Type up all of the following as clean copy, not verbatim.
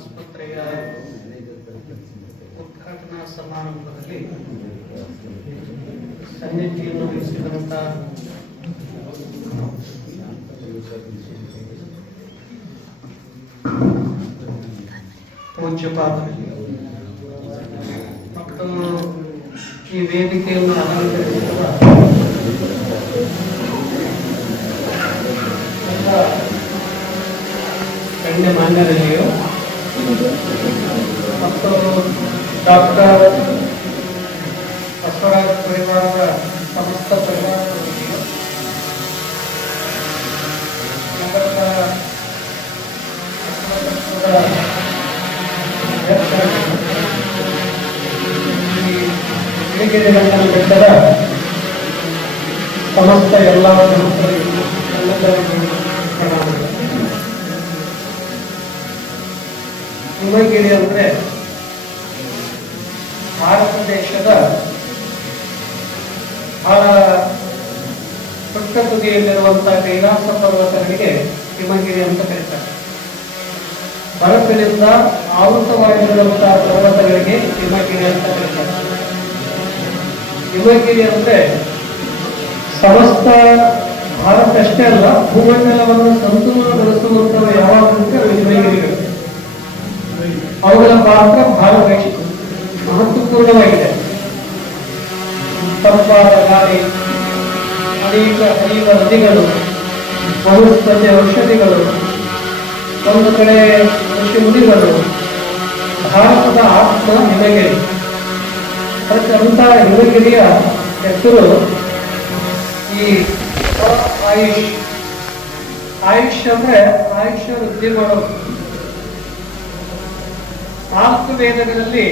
ಆಸ್ಪತ್ರೆಯ ಉದ್ಘಾಟನಾ ಸಮಾರಂಭದಲ್ಲಿ ಸನ್ನಿಧಿಯನ್ನು ವಹಿಸಿದಂತ ಪೂಜ್ಯಪಾದರು ಮತ್ತು ಈ ವೇದಿಕೆಯನ್ನು ಅಲಂಕರಿಸಿರುವ ಗಣ್ಯಮಾನ್ಯರಲ್ಲಿಯೂ ಮತ್ತು ಡಾಕ್ಟರ್ ಬಸವರಾಜ ಪರಿವಾರದ ಸಮಸ್ತ ಪರಿವಾರದಲ್ಲಿಯೂ ನಗರದ ಬೆಟ್ಟದ ಸಮಸ್ತ ಎಲ್ಲ ಜನರಿಗೂ ಪ್ರಣಾಮಗಳು. ಹಿಮಗಿರಿ ಅಂದ್ರೆ ಭಾರತ ದೇಶದ ಬಹಳ ಪುಟ್ಟ ತುದಿಯಲ್ಲಿರುವಂತಹ ಕೈಲಾಸ ಪರ್ವತಗಳಿಗೆ ಹಿಮಗಿರಿ ಅಂತ ಕರೀತಾರೆ. ಬರಪಿನಿಂದ ಆವೃತವಾಗಿರುವಂತಹ ಪರ್ವತಗಳಿಗೆ ಹಿಮಗಿರಿ ಅಂತ ಕರೀತಾರೆ. ಹಿಮಗಿರಿ ಅಂದ್ರೆ ಸಮಸ್ತ ಭಾರತ ಅಷ್ಟೇ ಅಲ್ಲ, ಭೂಮಂಡಲವನ್ನು ಸಂತುಲನಗೊಳಿಸುವಂತಹ ಯಾವಾಗಲೂ ಹಿಮಗಿರಿಗಳು. ಅವುಗಳ ಪಾತ್ರ ಬಹಳ ಮಹತ್ವಪೂರ್ಣವಾಗಿದೆ. ತಂಪಾದ ಗಾಳಿ, ಅನೇಕ ಹರಿಯುವ ನದಿಗಳು, ಬಹುಸ್ಪತಿ ಔಷಧಿಗಳು, ಒಂದು ಕಡೆ ಋಷಿ ಮುನಿಗಳು, ಭಾರತದ ಆತ್ಮ ಹಿಮಗಿರಿ. ಅದಕ್ಕೆ ಅಂತಹ ಹಿಮಗಿರಿಯ ಹೆಸರು ಈ ಆಯುಷ್. ಆಯುಷ್ ಅಂದ್ರೆ ಆಯುಷ್ಯ ವೃದ್ಧಿ ಮಾಡೋದು. 4 ವೇದಗಳಲ್ಲಿ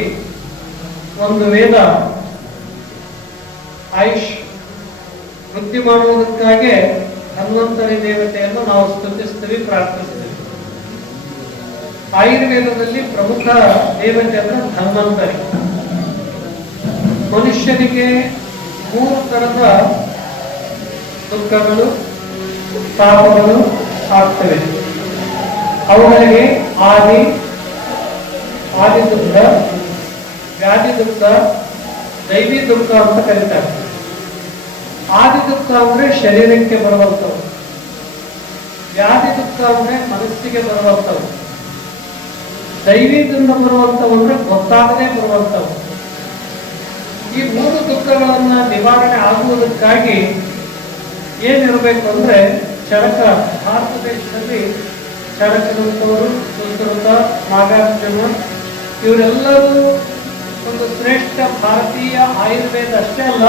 ಒಂದು ವೇದ ಆಯುಷ್ ವೃದ್ಧಿ ಮಾಡುವುದಕ್ಕಾಗಿ ಧನ್ವಂತರಿ ದೇವತೆಯನ್ನು ನಾವು ಸ್ತುತಿಸ್ತೀವಿ, ಪ್ರಾರ್ಥಿಸ್ತೀವಿ. ಆಯುರ್ವೇದದಲ್ಲಿ ಪ್ರಮುಖ ದೇವತೆ ಅಂದ್ರೆ ಧನ್ವಂತರಿ. ಮನುಷ್ಯನಿಗೆ 3 ತರದ ದುಃಖಗಳು, ಪಾಪಗಳು ಆಗ್ತವೆ. ಅವುಗಳಿಗೆ ಆದಿ ದುಃಖ, ವ್ಯಾಧಿ ದುಃಖ, ದೈವಿ ದುಃಖ ಅಂತ ಕರೀತಾರೆ. ಆದಿ ದುಃಖ ಅಂದ್ರೆ ಶರೀರಕ್ಕೆ ಬರುವಂಥವು, ವ್ಯಾಧಿ ದುಃಖ ಅಂದ್ರೆ ಮನಸ್ಸಿಗೆ ಬರುವಂಥವು, ದೈವಿದಿಂದ ಬರುವಂಥವು ಅಂದ್ರೆ ಗೊತ್ತಾಗದೆ ಬರುವಂಥವು. ಈ 3 ದುಃಖಗಳನ್ನ ನಿವಾರಣೆ ಆಗುವುದಕ್ಕಾಗಿ ಏನಿರಬೇಕು ಅಂದ್ರೆ ಚರಕ. ಭಾರತ ದೇಶದಲ್ಲಿ ಚರಕದಂತವರು, ಸುಶ್ರುತ, ನಾಗಾರ್ಜುನ ಇವರೆಲ್ಲರೂ ಒಂದು ಶ್ರೇಷ್ಠ ಭಾರತೀಯ ಆಯುರ್ವೇದ ಅಷ್ಟೇ ಅಲ್ಲ,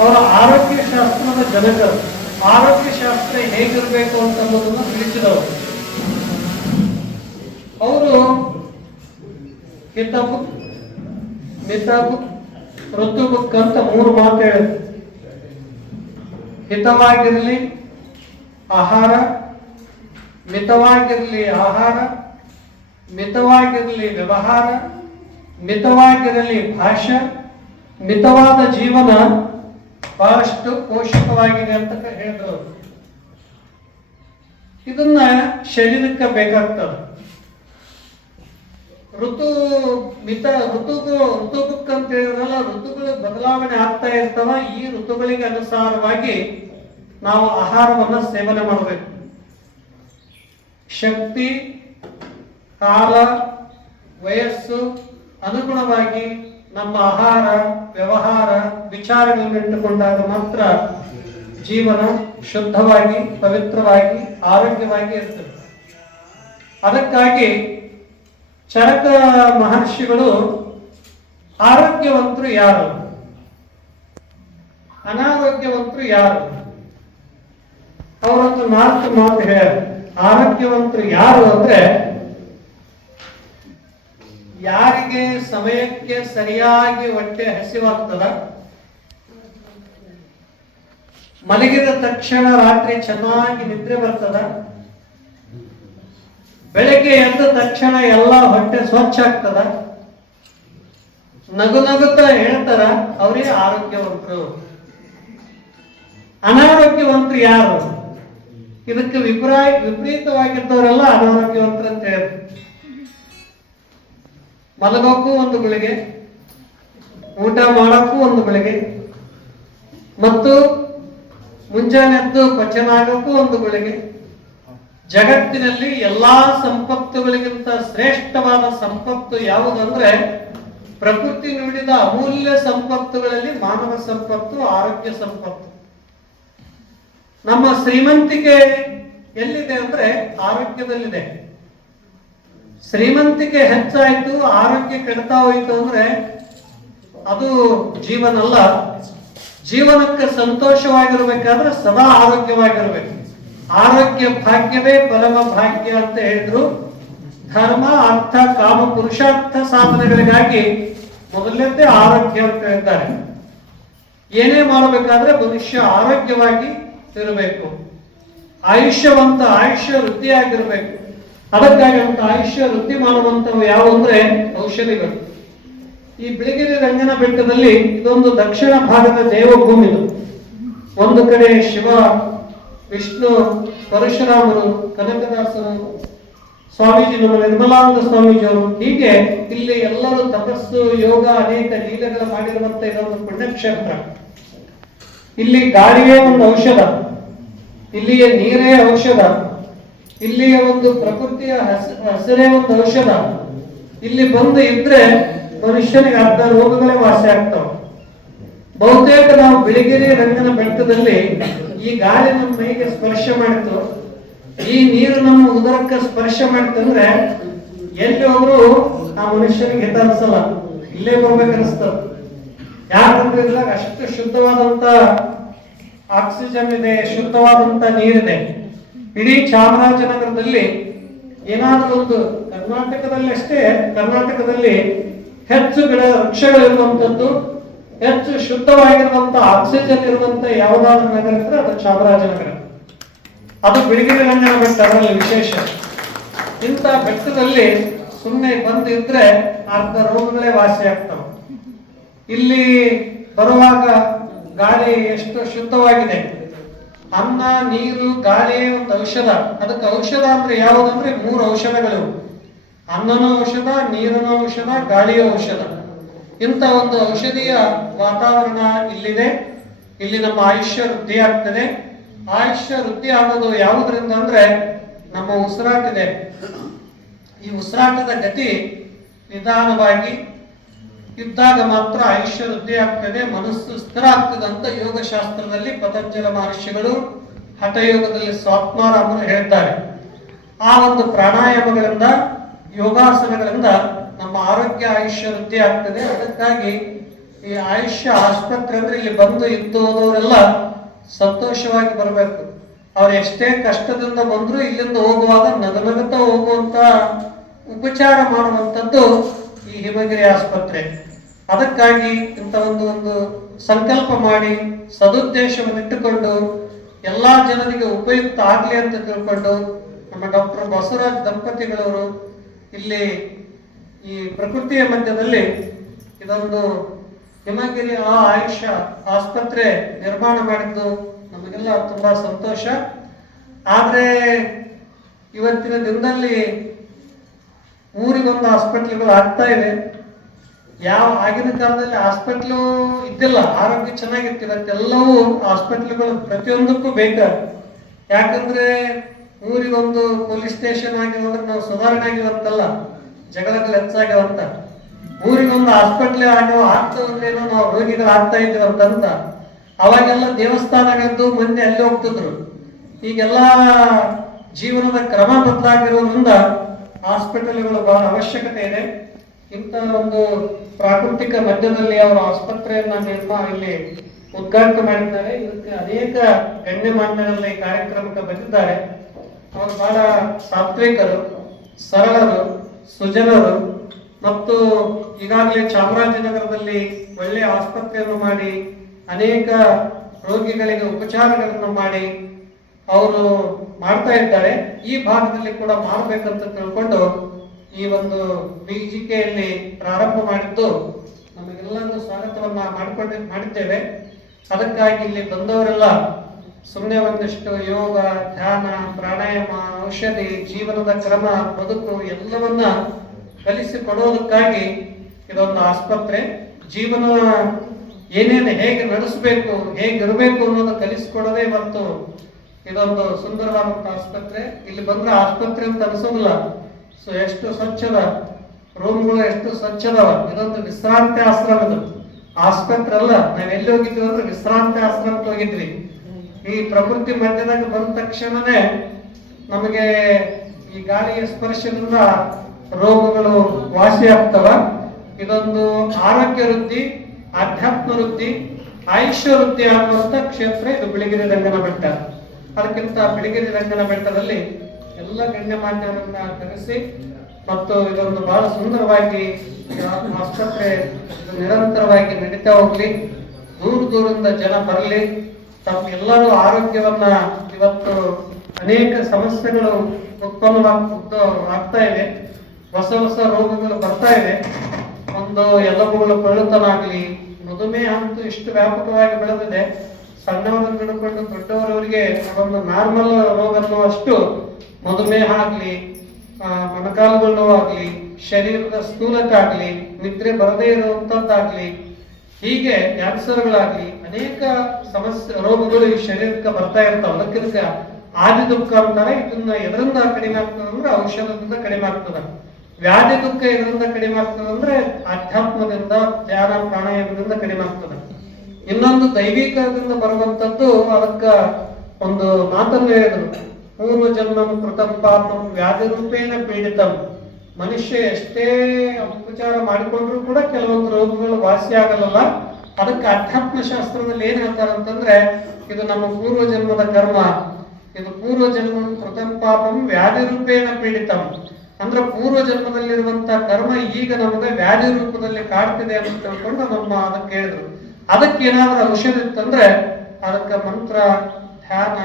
ಅವರ ಆರೋಗ್ಯ ಶಾಸ್ತ್ರದ ಜನಕರು. ಆರೋಗ್ಯ ಶಾಸ್ತ್ರ ಹೇಗಿರಬೇಕು ಅಂತನ್ನೋದನ್ನು ತಿಳಿಸಿದವರು. ಅವರು ಹಿತಬುಕ್, ಮಿತಬುಕ್, ಋತುಬುಕ್ ಅಂತ 3 ಮಾತು ಹೇಳಿದ್ರು. ಹಿತವಾಗಿರಲಿ ಆಹಾರ, ಮಿತವಾಗಿರಲಿ ಆಹಾರ, ಮಿತವಾಗಿರಲಿ ವ್ಯವಹಾರ, ಮಿತವಾಗಿರಲಿ ಭಾಷೆ, ಮಿತವಾದ ಜೀವನ ಬಹಳಷ್ಟು ಪೋಷಕವಾಗಿದೆ ಅಂತ ಹೇಳಿದ್ರು. ಇದನ್ನ ಶರೀರಕ್ಕೆ ಬೇಕಾಗ್ತದೆ. ಋತುಬುಕ್ ಅಂತ ಹೇಳಿದ್ರಲ್ಲ, ಋತುಗಳು ಬದಲಾವಣೆ ಆಗ್ತಾ ಇರ್ತವ. ಈ ಋತುಗಳಿಗೆ ಅನುಸಾರವಾಗಿ ನಾವು ಆಹಾರವನ್ನ ಸೇವನೆ ಮಾಡಬೇಕು. ಶಕ್ತಿ, ಕಾಲ, ವಯಸ್ಸು ಅನುಗುಣವಾಗಿ ನಮ್ಮ ಆಹಾರ, ವ್ಯವಹಾರ, ವಿಚಾರಗಳನ್ನು ಇಟ್ಟುಕೊಂಡಾಗ ಮಾತ್ರ ಜೀವನ ಶುದ್ಧವಾಗಿ, ಪವಿತ್ರವಾಗಿ, ಆರೋಗ್ಯವಾಗಿ ಇರ್ತದೆ. ಅದಕ್ಕಾಗಿ ಚರಕ ಮಹರ್ಷಿಗಳು ಆರೋಗ್ಯವಂತರು ಯಾರು, ಅನಾರೋಗ್ಯವಂತರು ಯಾರು, ಅವರೊಂದು 4 ಮಾತು ಹೇಳ್ಯಾರ. ಆರೋಗ್ಯವಂತರು ಯಾರು ಅಂದ್ರೆ ಯಾರಿಗೆ ಸಮಯಕ್ಕೆ ಸರಿಯಾಗಿ ಹೊಟ್ಟೆ ಹಸಿವಾಗ್ತದ, ಮಲಗಿದ ತಕ್ಷಣ ರಾತ್ರಿ ಚೆನ್ನಾಗಿ ನಿದ್ರೆ ಬರ್ತದ, ಬೆಳಗ್ಗೆ ಎದ್ದ ತಕ್ಷಣ ಎಲ್ಲ ಹೊಟ್ಟೆ ಸ್ವಚ್ಛ ಆಗ್ತದ, ನಗು ನಗುತ್ತಾ ಹೇಳ್ತಾರ, ಅವರಿಗೆ ಆರೋಗ್ಯವಂತರು. ಅನಾರೋಗ್ಯವಂತರು ಯಾರು? ಇದಕ್ಕೆ ವಿಪರೀತವಾಗಿದ್ದವರೆಲ್ಲ ಅನಾರೋಗ್ಯವಂತರು ಅಂತ ಹೇಳ್ತಾರೆ. ಮಲಗೋಕ್ಕೂ ಒಂದು ಗಳಿಗೆ, ಊಟ ಮಾಡೋಕ್ಕೂ ಒಂದು ಗಳಿಗೆ, ಮತ್ತು ಮುಂಜಾನೆ ಎದ್ದು ಪಚನ ಆಗೋಕ್ಕೂ ಒಂದು ಗಳಿಗೆ. ಜಗತ್ತಿನಲ್ಲಿ ಎಲ್ಲಾ ಸಂಪತ್ತುಗಳಿಗಿಂತ ಶ್ರೇಷ್ಠವಾದ ಸಂಪತ್ತು ಯಾವುದಂದ್ರೆ ಪ್ರಕೃತಿ ನೀಡಿದ ಅಮೂಲ್ಯ ಸಂಪತ್ತುಗಳಲ್ಲಿ ಮಾನವ ಸಂಪತ್ತು, ಆರೋಗ್ಯ ಸಂಪತ್ತು. ನಮ್ಮ ಶ್ರೀಮಂತಿಕೆ ಎಲ್ಲಿದೆ ಅಂದ್ರೆ ಆರೋಗ್ಯದಲ್ಲಿದೆ. ಶ್ರೀಮಂತಿಕೆ ಹೆಚ್ಚಾಯ್ತು, ಆರೋಗ್ಯ ಕೆಡ್ತಾ ಹೋಯ್ತು ಅಂದ್ರೆ ಅದು ಜೀವನ ಅಲ್ಲ. ಜೀವನಕ್ಕೆ ಸಂತೋಷವಾಗಿರ್ಬೇಕಾದ್ರೆ ಸದಾ ಆರೋಗ್ಯವಾಗಿರ್ಬೇಕು. ಆರೋಗ್ಯ ಭಾಗ್ಯವೇ ಪರಮ ಭಾಗ್ಯ ಅಂತ ಹೇಳಿದ್ರು. ಧರ್ಮ, ಅರ್ಥ, ಕಾಮ, ಪುರುಷಾರ್ಥ ಸಾಧನೆಗಳಿಗಾಗಿ ಮೊದಲನೇದೇ ಆರೋಗ್ಯ ಅಂತ ಹೇಳಿದ್ದಾರೆ. ಏನೇ ಮಾಡಬೇಕಾದ್ರೆ ಮನುಷ್ಯ ಆರೋಗ್ಯವಾಗಿ ಇರಬೇಕು. ಆಯುಷ್ಯವಂತ, ಆಯುಷ್ಯ ವೃದ್ಧಿಯಾಗಿರ್ಬೇಕು. ಅದಕ್ಕಾಗಿ ಅಂತ ಆಯುಷ್ಯ ವೃದ್ಧಿ ಮಾಡುವಂತವು ಯಾವುವು ಅಂದ್ರೆ ಔಷಧಿಗಳು. ಈ ಬಿಳಿಗಿರಿ ರಂಗನ ಬೆಟ್ಟದಲ್ಲಿ ಇದೊಂದು ದಕ್ಷಿಣ ಭಾಗದ ದೇವಭೂಮಿದು. ಒಂದು ಕಡೆ ಶಿವ, ವಿಷ್ಣು, ಪರಶುರಾಮರು, ಕನಕದಾಸರು, ಸ್ವಾಮೀಜಿ, ನಮ್ಮ ನಿರ್ಮಲಾನಂದ ಸ್ವಾಮೀಜಿಯವರು, ಹೀಗೆ ಇಲ್ಲಿ ಎಲ್ಲರೂ ತಪಸ್ಸು, ಯೋಗ, ಅನೇಕ ಲೀಲೆಗಳು ಮಾಡಿರುವಂತ ಇದೊಂದು ಪುಣ್ಯಕ್ಷೇತ್ರ. ಇಲ್ಲಿ ಗಾಳಿಯೇ ಒಂದು ಔಷಧ, ಇಲ್ಲಿಯ ನೀರೇ ಔಷಧ, ಇಲ್ಲಿಯ ಒಂದು ಪ್ರಕೃತಿಯ ಹಸಿರೇ ಒಂದು ಔಷಧ. ಇಲ್ಲಿ ಬಂದು ಇದ್ರೆ ಮನುಷ್ಯನಿಗೆ ಅರ್ಧ ರೋಗಗಳೇ ವಾಸಿ ಆಗ್ತಾವ. ಬಹುತೇಕ ನಾವು ಬಿಳಿಗಿರಿ ರಂಗನ ಬೆಟ್ಟದಲ್ಲಿ ಈ ಗಾಳಿ ನಮ್ಮ ಮೈಗೆ ಸ್ಪರ್ಶ ಮಾಡಿತು, ಈ ನೀರು ನಮ್ಮ ಉದರಕ್ಕೆ ಸ್ಪರ್ಶ ಮಾಡಿತಂದ್ರೆ ಎಲ್ಲಿ ಹೋದ್ರು ಆ ಮನುಷ್ಯನಿಗೆ ಹಿತ ಅನ್ಸಲ್ಲ, ಇಲ್ಲೇ ಬರ್ಬೇಕನ್ನಿಸ್ತದ. ಯಾಕಂದ್ರೆ ಇದ್ರಾಗ ಅಷ್ಟು ಶುದ್ಧವಾದಂತ ಆಕ್ಸಿಜನ್ ಇದೆ, ಶುದ್ಧವಾದಂತ ನೀರಿದೆ. ಇಡೀ ಚಾಮರಾಜನಗರದಲ್ಲಿ ಏನಾದ್ರೂ ಒಂದು ಕರ್ನಾಟಕದಲ್ಲಿ ಹೆಚ್ಚು ವೃಕ್ಷಗಳಿರುವಂತದ್ದು, ಹೆಚ್ಚು ಶುದ್ಧವಾಗಿರುವಂತ ಆಕ್ಸಿಜನ್ ಇರುವಂತ ಯಾವುದಾದ್ರೂ ನಗರ ಇದ್ರೆ ಅದು ಚಾಮರಾಜನಗರ. ಅದು ಬಿಳಿಗಿರಿ ರಂಗನ ಬೆಟ್ಟ, ಅದರಲ್ಲಿ ವಿಶೇಷ. ಇಂಥ ಬೆಟ್ಟದಲ್ಲಿ ಸುಮ್ಮನೆ ಬಂದು ಇದ್ರೆ ಅರ್ಧ ರೋಗಗಳೇ ವಾಸಿ ಆಗ್ತವೆ. ಇಲ್ಲಿ ಬರುವಾಗ ಗಾಳಿ ಎಷ್ಟು ಶುದ್ಧವಾಗಿದೆ. ಅನ್ನ, ನೀರು, ಗಾಳಿ ಒಂದು ಔಷಧ. ಅದಕ್ಕೆ ಔಷಧ ಅಂದ್ರೆ ಯಾವುದಂದ್ರೆ 3 ಔಷಧಗಳು: ಅನ್ನನ ಔಷಧ, ನೀರಿನ ಔಷಧ, ಗಾಳಿಯ ಔಷಧ. ಇಂಥ ಒಂದು ಔಷಧೀಯ ವಾತಾವರಣ ಇಲ್ಲಿದೆ. ಇಲ್ಲಿ ನಮ್ಮ ಆಯುಷ್ಯ ವೃದ್ಧಿ ಆಗ್ತದೆ. ಆಯುಷ್ಯ ವೃದ್ಧಿ ಆಗೋದು ಯಾವುದರಿಂದ ಅಂದ್ರೆ ನಮ್ಮ ಉಸಿರಾಟ ಇದೆ. ಈ ಉಸಿರಾಟದ ಗತಿ ನಿಧಾನವಾಗಿ ಇದ್ದಾಗ ಮಾತ್ರ ಆಯುಷ್ಯ ವೃದ್ಧಿ ಆಗ್ತದೆ, ಮನಸ್ಸು ಸ್ಥಿರ ಆಗ್ತದೆ ಅಂತ ಯೋಗಶಾಸ್ತ್ರದಲ್ಲಿ ಪತಂಜಲ ಮಹರ್ಷಿಗಳು, ಹಠಯೋಗದಲ್ಲಿ ಸ್ವಾತ್ಮಾರಾಮರು ಹೇಳ್ತಾರೆ. ಆ ಒಂದು ಪ್ರಾಣಾಯಾಮಗಳಿಂದ, ಯೋಗಾಸನಗಳಿಂದ ನಮ್ಮ ಆರೋಗ್ಯ, ಆಯುಷ್ಯ ವೃದ್ಧಿ ಆಗ್ತದೆ. ಅದಕ್ಕಾಗಿ ಈ ಆಯುಷ್ಯ ಆಸ್ಪತ್ರೆ ಅಂದ್ರೆ ಇಲ್ಲಿ ಬಂದು ಇದ್ದು ಹೋದವರೆಲ್ಲ ಸಂತೋಷವಾಗಿ ಬರಬೇಕು. ಅವ್ರು ಎಷ್ಟೇ ಕಷ್ಟದಿಂದ ಬಂದ್ರು ಇಲ್ಲಿಂದ ಹೋಗುವಾಗ ನಗನಗುತ್ತಾ ಹೋಗುವಂತ ಉಪಚಾರ ಮಾಡುವಂಥದ್ದು ಈ ಹಿಮಗಿರಿ ಆಸ್ಪತ್ರೆ. ಅದಕ್ಕಾಗಿ ಇಂಥ ಒಂದು ಸಂಕಲ್ಪ ಮಾಡಿ, ಸದುದ್ದೇಶವನ್ನಿಟ್ಟುಕೊಂಡು ಎಲ್ಲಾ ಜನರಿಗೆ ಉಪಯುಕ್ತ ಆಗ್ಲಿ ಅಂತ ತಿಳ್ಕೊಂಡು ನಮ್ಮ ಡಾಕ್ಟರ್ ಬಸವರಾಜ್ ದಂಪತಿಗಳವರು ಇಲ್ಲಿ ಈ ಪ್ರಕೃತಿಯ ಮಧ್ಯದಲ್ಲಿ ಇದೊಂದು ಹಿಮಗಿರಿ ಆಯುಷ ಆಸ್ಪತ್ರೆ ನಿರ್ಮಾಣ ಮಾಡಿದ್ದು ನಮಗೆಲ್ಲ ತುಂಬಾ ಸಂತೋಷ. ಆದ್ರೆ ಇವತ್ತಿನ ದಿನದಲ್ಲಿ ಊರಿಗೊಂದು ಹಾಸ್ಪಿಟ್ಲ್ಗಳು ಆಗ್ತಾ ಇದೆ. ಆಗಿನ ಕಾಲದಲ್ಲಿ ಹಾಸ್ಪಿಟ್ಲು ಇದ್ದಿಲ್ಲ, ಆರೋಗ್ಯ ಚೆನ್ನಾಗಿತ್ತು. ಇವತ್ತೆಲ್ಲವೂ ಹಾಸ್ಪಿಟ್ಲ್ಗಳು ಪ್ರತಿಯೊಂದಕ್ಕೂ ಬೇಕು. ಯಾಕಂದ್ರೆ ಊರಿಗೊಂದು ಪೊಲೀಸ್ ಸ್ಟೇಷನ್ ಆಗಿರೋದ್ರೆ ನಾವು ಸುಧಾರಣೆ ಆಗಿವಂತಲ್ಲ, ಜಗಳಗಳು ಹೆಚ್ಚಾಗ್ಯಾವಂತ. ಊರಿಗೊಂದು ಹಾಸ್ಪಿಟ್ಲ್ ಆಗ್ತದಂದ್ರೇನೋ ನಾವು ರೋಗಿಗಳು ಆಗ್ತಾ ಇದ್ದೀವಿ ಅಂತಂತ. ಅವಾಗೆಲ್ಲ ದೇವಸ್ಥಾನಗಳದ್ದು ಮಂದಿ ಅಲ್ಲಿ ಹೋಗ್ತಿದ್ರು. ಈಗೆಲ್ಲ ಜೀವನದ ಕ್ರಮ ಬದಲಾಗಿರೋದ್ರಿಂದ ಹಾಸ್ಪಿಟಲ್ಗಳು ಬಹಳ ಅವಶ್ಯಕತೆ ಇದೆ. ಇಂಥ ಒಂದು ಪ್ರಾಕೃತಿಕ ಮಧ್ಯದಲ್ಲಿ ಅವರು ಆಸ್ಪತ್ರೆಯನ್ನ ಇಲ್ಲಿ ಉದ್ಘಾಟನೆ ಮಾಡಿದ್ದಾರೆ. ಇದಕ್ಕೆ ಅನೇಕ ಗಣ್ಯಮಾನ್ಯರೆಲ್ಲ ಈ ಕಾರ್ಯಕ್ರಮಕ್ಕೆ ಬಂದಿದ್ದಾರೆ. ಅವರು ಬಹಳ ಸಾತ್ವಿಕರು, ಸರಳರು, ಸುಜನರು ಮತ್ತು ಈಗಾಗಲೇ ಚಾಮರಾಜನಗರದಲ್ಲಿ ಒಳ್ಳೆಯ ಆಸ್ಪತ್ರೆಯನ್ನು ಮಾಡಿ ಅನೇಕ ರೋಗಿಗಳಿಗೆ ಉಪಚಾರಗಳನ್ನು ಮಾಡಿ ಅವರು ಮಾಡ್ತಾ ಇದ್ದಾರೆ. ಈ ಭಾಗದಲ್ಲಿ ಕೂಡ ಮಾಡಬೇಕಂತ ತಿಳ್ಕೊಂಡು ಈ ಒಂದು BGKಯಲ್ಲಿ ಪ್ರಾರಂಭ ಮಾಡಿದ್ದು ನಮಗೆಲ್ಲರೂ ಸ್ವಾಗತವನ್ನ ಮಾಡಿದ್ದೇವೆ. ಅದಕ್ಕಾಗಿ ಇಲ್ಲಿ ಬಂದವರೆಲ್ಲ ಸುಮ್ಮನೆ ಒಂದಿಷ್ಟು ಯೋಗ, ಧ್ಯಾನ, ಪ್ರಾಣಾಯಾಮ, ಔಷಧಿ, ಜೀವನದ ಕ್ರಮ, ಬದುಕು ಎಲ್ಲವನ್ನ ಕಲಿಸಿಕೊಡೋದಕ್ಕಾಗಿ ಇದೊಂದು ಆಸ್ಪತ್ರೆ. ಜೀವನ ಏನೇನು ಹೇಗೆ ನಡೆಸಬೇಕು, ಹೇಗಿರಬೇಕು ಅನ್ನೋದು ಕಲಿಸಿಕೊಡೋದೇ ಇವತ್ತು ಇದೊಂದು ಸುಂದರವಾದಂತ ಆಸ್ಪತ್ರೆ. ಇಲ್ಲಿ ಬಂದ್ರೆ ಆಸ್ಪತ್ರೆ ಅಂತ ಅನಿಸೋದಿಲ್ಲ. ಸೊ ಎಷ್ಟು ಸ್ವಚ್ಛದ ರೂಮ್ಗಳು, ಎಷ್ಟು ಸ್ವಚ್ಛದವ. ಇದೊಂದು ವಿಶ್ರಾಂತಿ ಆಶ್ರಮ. ಇದು ಆಸ್ಪತ್ರೆ ಅಲ್ಲ. ನಾವ್ ಎಲ್ಲಿ ಹೋಗಿದ್ವಿ ಅಂದ್ರೆ ವಿಶ್ರಾಂತಿ ಆಶ್ರಮಕ್ಕೆ ಹೋಗಿದ್ವಿ. ಈ ಪ್ರಕೃತಿ ಮಧ್ಯದಾಗ ಬಂದ ತಕ್ಷಣನೇ ನಮಗೆ ಈ ಗಾಳಿಯ ಸ್ಪರ್ಶದಿಂದ ರೋಗಗಳು ವಾಸಿ ಆಗ್ತವ. ಇದೊಂದು ಆರೋಗ್ಯ ವೃದ್ಧಿ, ಆಧ್ಯಾತ್ಮ ವೃದ್ಧಿ, ಆಯುಷ್ಯ ವೃದ್ಧಿ ಆಗುವಂತ ಕ್ಷೇತ್ರ ಇದು ಬಿಳಿಗಿರಿ ರಂಗನ ಬೆಟ್ಟ. ಅದಕ್ಕಿಂತ ಬಿಳಿಗಿರಿ ರಂಗನ ಬೆಟ್ಟದಲ್ಲಿ ಎಲ್ಲ ಗಣ್ಯಮಾನ್ಯರನ್ನ ಕರೆಸಿ ಮತ್ತು ಇದೊಂದು ಬಹಳ ಸುಂದರವಾಗಿ ಆಸ್ಪತ್ರೆ ನಿರಂತರವಾಗಿ ನಡೀತಾ ಹೋಗ್ಲಿ. ದೂರ ದೂರಿಂದ ಜನ ಬರಲಿ. ತಮ್ಮೆಲ್ಲರೂ ಆರೋಗ್ಯವನ್ನ, ಇವತ್ತು ಅನೇಕ ಸಮಸ್ಯೆಗಳು ಆಗ್ತಾ ಇವೆ, ಹೊಸ ಹೊಸ ರೋಗಗಳು ಬರ್ತಾ ಇವೆ. ಒಂದು ಎಲುಬುಗಳ ಕೊಳೆತನ ಆಗ್ಲಿ, ಮಧುಮೇಹ ಅಂತೂ ಇಷ್ಟು ವ್ಯಾಪಕವಾಗಿ ಬೆಳೆದಿದೆ. ಸಣ್ಣವರನ್ನು ಹಿಡ್ಕೊಂಡು ದೊಡ್ಡವರವರಿಗೆ ಒಂದು ನಾರ್ಮಲ್ ರೋಗ ಅನ್ನುವಷ್ಟು ಮಧುಮೇಹ ಆಗ್ಲಿ, ಮೊಣಕಾಲುಗಳ ನೋವಾಗ್ಲಿ, ಶರೀರದ ಸ್ಥೂಲತೆ ಆಗ್ಲಿ, ನಿದ್ರೆ ಬರದೇ ಇರುವಂತದ್ದಾಗ್ಲಿ, ಹೀಗೆ ಕ್ಯಾನ್ಸರ್ಗಳಾಗ್ಲಿ ಅನೇಕ ಸಮಸ್ಯೆ ರೋಗಗಳು ಈ ಶರೀರಕ್ಕೆ ಬರ್ತಾ ಇರ್ತಾವ. ಅದಕ್ಕೆ ಆದಿ ದುಃಖ ಅಂತಾರೆ. ಇದನ್ನ ಎದರಿಂದ ಕಡಿಮೆ ಆಗ್ತದೆ ಅಂದ್ರೆ ಔಷಧದಿಂದ ಕಡಿಮೆ ಆಗ್ತದೆ. ವ್ಯಾಧಿ ದುಃಖ ಇದರಿಂದ ಕಡಿಮೆ ಆಗ್ತದೆ ಅಂದ್ರೆ ಆಧ್ಯಾತ್ಮದಿಂದ, ಧ್ಯಾನ, ಪ್ರಾಣಾಯಾಮದಿಂದ ಕಡಿಮೆ ಆಗ್ತದೆ. ಇನ್ನೊಂದು ದೈವಿಕದಿಂದ ಬರುವಂತದ್ದು. ಅದಕ್ಕ ಒಂದು ಮಾತನ್ನು ಹೇಳಿದ್ರು, ಪೂರ್ವ ಜನ್ಮಂ ಕೃತಂ ಪಾಪಂ ವ್ಯಾಧಿ ರೂಪೇಣ ಪೀಡಿತಂ. ಮನುಷ್ಯ ಎಷ್ಟೇ ಉಪಚಾರ ಮಾಡಿಕೊಂಡ್ರು ಕೂಡ ಕೆಲವೊಂದು ರೋಗಗಳು ವಾಸಿ ಆಗಲ್ಲ. ಅದಕ್ಕೆ ಅಧ್ಯಾತ್ಮ ಶಾಸ್ತ್ರದಲ್ಲಿ ಏನ್ ಹೇಳ್ತಾರೆ ಅಂತಂದ್ರೆ, ಇದು ನಮ್ಮ ಪೂರ್ವ ಜನ್ಮದ ಕರ್ಮ. ಇದು ಪೂರ್ವ ಜನ್ಮ ಕೃತಂ ಪಾಪಂ ವ್ಯಾಧಿ ರೂಪೇಣ ಪೀಡಿತಂ. ಅಂದ್ರೆ ಪೂರ್ವ ಜನ್ಮದಲ್ಲಿರುವಂತ ಕರ್ಮ ಈಗ ನಮಗೆ ವ್ಯಾಧಿ ರೂಪದಲ್ಲಿ ಕಾಡ್ತಿದೆ ಅಂತ ತಿಳ್ಕೊಂಡು ನಮ್ಮ ಅದಕ್ಕೆ ಹೇಳಿದ್ರು. ಅದಕ್ಕೆ ಏನಾದ್ರೂ ಔಷಧ ಇತ್ತಂದ್ರೆ ಅದಕ್ಕೆ ಮಂತ್ರ, ಧ್ಯಾನ,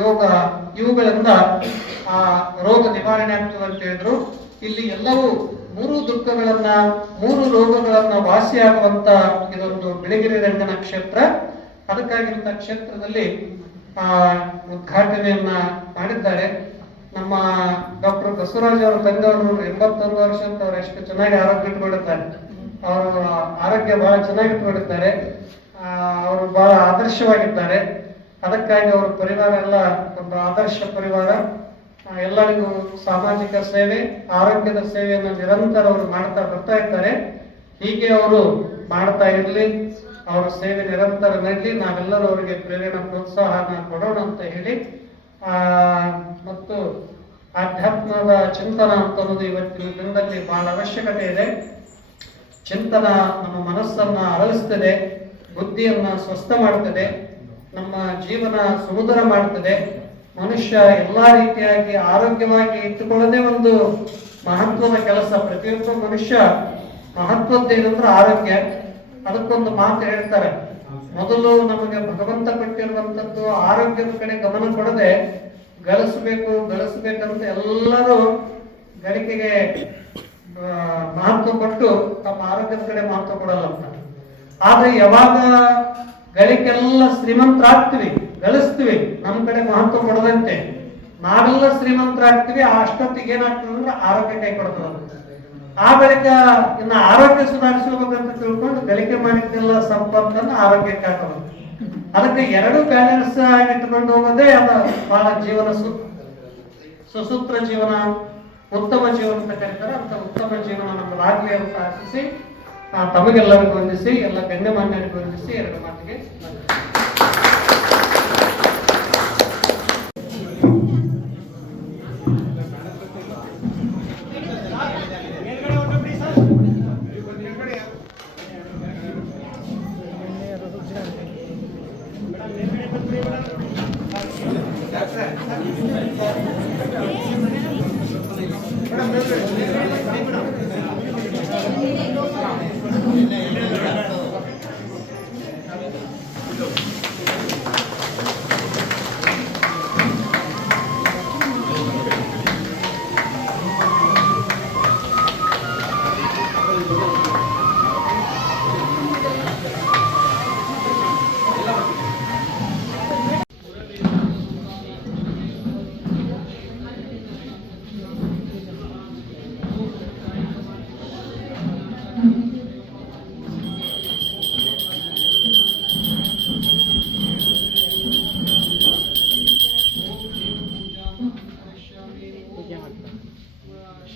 ಯೋಗ ಇವುಗಳಿಂದ ಆ ರೋಗ ನಿವಾರಣೆ ಆಗ್ತದೆ ಅಂತ ಹೇಳಿದ್ರು. ಇಲ್ಲಿ ಎಲ್ಲವೂ ಮೂರು ದುಃಖಗಳನ್ನ, ಮೂರು ರೋಗಗಳನ್ನ ವಾಸಿಯಾಗುವಂತ ಇದೊಂದು ಬಿಳಿಗಿರಿ ರಂಗನ ಕ್ಷೇತ್ರ. ಅದಕ್ಕಾಗಿಂತ ಕ್ಷೇತ್ರದಲ್ಲಿ ಉದ್ಘಾಟನೆಯನ್ನ ಮಾಡಿದ್ದಾರೆ. ನಮ್ಮ ಡಾಕ್ಟರ್ ಬಸವರಾಜ್ ಅವರ ತಂದೆಯವರು 81 ವರ್ಷ ಅಂತ ಅವ್ರು ಎಷ್ಟು ಚೆನ್ನಾಗಿ ಆರೋಗ್ಯ ಇಟ್ಕೊಂಡಿದ್ದಾರೆ. ಅವರು ಆರೋಗ್ಯ ಬಹಳ ಚೆನ್ನಾಗಿ ಇಟ್ಕೊಂಡಿದ್ದಾರೆ. ಅವರು ಬಹಳ ಆದರ್ಶವಾಗಿದ್ದಾರೆ. ಅದಕ್ಕಾಗಿ ಅವರ ಪರಿವಾರ ಎಲ್ಲ ಒಂದು ಆದರ್ಶ ಪರಿವಾರ. ಎಲ್ಲರಿಗೂ ಸಾಮಾಜಿಕ ಸೇವೆ, ಆರೋಗ್ಯದ ಸೇವೆಯನ್ನು ನಿರಂತರ ಅವರು ಮಾಡ್ತಾ ಬರ್ತಾ ಇದ್ದಾರೆ. ಹೀಗೆ ಅವರು ಮಾಡ್ತಾ ಇರಲಿ, ಅವರ ಸೇವೆ ನಿರಂತರ ನಡಲಿ. ನಾವೆಲ್ಲರೂ ಅವರಿಗೆ ಪ್ರೇರಣೆ, ಪ್ರೋತ್ಸಾಹನ ಕೊಡೋಣ ಅಂತ ಹೇಳಿ, ಮತ್ತು ಆಧ್ಯಾತ್ಮದ ಚಿಂತನ ಅಂತ ಅನ್ನೋದು ಇವತ್ತಿನ ದಿನದಲ್ಲಿ ಬಹಳ ಅವಶ್ಯಕತೆ ಇದೆ. ಚಿಂತನ ನಮ್ಮ ಮನಸ್ಸನ್ನ ಅರಳಿಸ್ತದೆ, ಬುದ್ಧಿಯನ್ನ ಸ್ವಸ್ಥ ಮಾಡ್ತದೆ, ನಮ್ಮ ಜೀವನ ಸುಮಧುರ ಮಾಡ್ತದೆ. ಮನುಷ್ಯ ಎಲ್ಲಾ ರೀತಿಯಾಗಿ ಆರೋಗ್ಯವಾಗಿ ಇಟ್ಟುಕೊಳ್ಳೋದೇ ಒಂದು ಮಹತ್ವದ ಕೆಲಸ. ಪ್ರತಿಯೊಬ್ಬ ಮನುಷ್ಯ ಮಹತ್ವದ್ದೇನಂದ್ರೆ ಆರೋಗ್ಯ. ಅದಕ್ಕೊಂದು ಮಾತು ಹೇಳ್ತಾರೆ, ಮೊದಲು ನಮಗೆ ಭಗವಂತ ಕೊಟ್ಟಿರುವಂತದ್ದು ಆರೋಗ್ಯದ ಕಡೆ ಗಮನ ಕೊಡದೆ ಗಳಿಸಬೇಕಂತ ಎಲ್ಲರೂ ಗಳಿಕೆಗೆ ಮಹತ್ವ ಕೊಟ್ಟು ತಮ್ಮ ಆರೋಗ್ಯದ ಕಡೆ ಮಹತ್ವ ಕೊಡಲ್ಲ ಅಂತ. ಆದ್ರೆ ಯಾವಾಗ ಗಳಿಕೆಲ್ಲ ಶ್ರೀಮಂತರಾಗ್ತೀವಿ, ಗಳಿಸ್ತೀವಿ, ನಮ್ಮ ಕಡೆ ಮಹತ್ವ ಕೊಡದಂತೆ ನಾವೆಲ್ಲ ಶ್ರೀಮಂತರಾಗ್ತೀವಿ, ಅಷ್ಟೊತ್ತಿಗೆ ಏನಾಗ್ತದೆ ಅಂದ್ರೆ ಆರೋಗ್ಯ ಕೈ ಕೊಡ್ತದ. ಆ ಬಳಿಕ ಇನ್ನು ಆರೋಗ್ಯ ಸುಧಾರಿಸಬೇಕಂತ ತಿಳ್ಕೊಂಡು ಗಳಿಕೆ ಮಾಡಿದ್ದೆಲ್ಲ ಸಂಪತ್ತನ್ನು ಆರೋಗ್ಯಕ್ಕೆ ಹಾಕೋದು. ಅದಕ್ಕೆ ಎರಡು ಬ್ಯಾಲೆನ್ಸ್ ಆಗಿ ಇಟ್ಕೊಂಡು ಹೋಗೋದೇ ಅದು ಬಹಳ ಜೀವನ ಸುಸೂತ್ರ ಜೀವನ, ಉತ್ತಮ ಜೀವನ ಅಂತ ಕರೀತಾರೆ. ಅಂತ ಉತ್ತಮ ಜೀವನ ನಮ್ಮದಾಗ್ಲಿ ಅಂತ ಆಶಿಸಿ ತಮಗೆಲ್ಲರಿಗೂ ವಂದಿಸಿ, ಎಲ್ಲ ಗಣ್ಯಮಾನ್ಯರಿಗೂ ವಂದಿಸಿ ಎರಡು ಮಾತಿಗೆ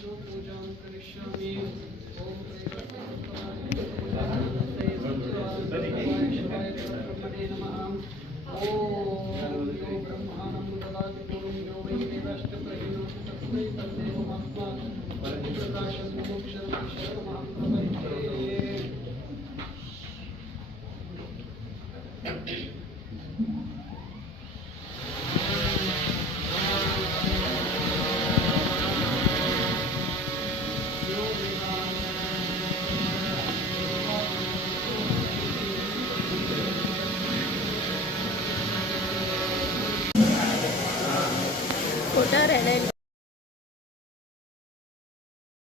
पूजां करिष्यामि ओम ब्रह्मणे नमः ओम यो ब्रह्माणं ददाति पूर्वं यो वै देवश्च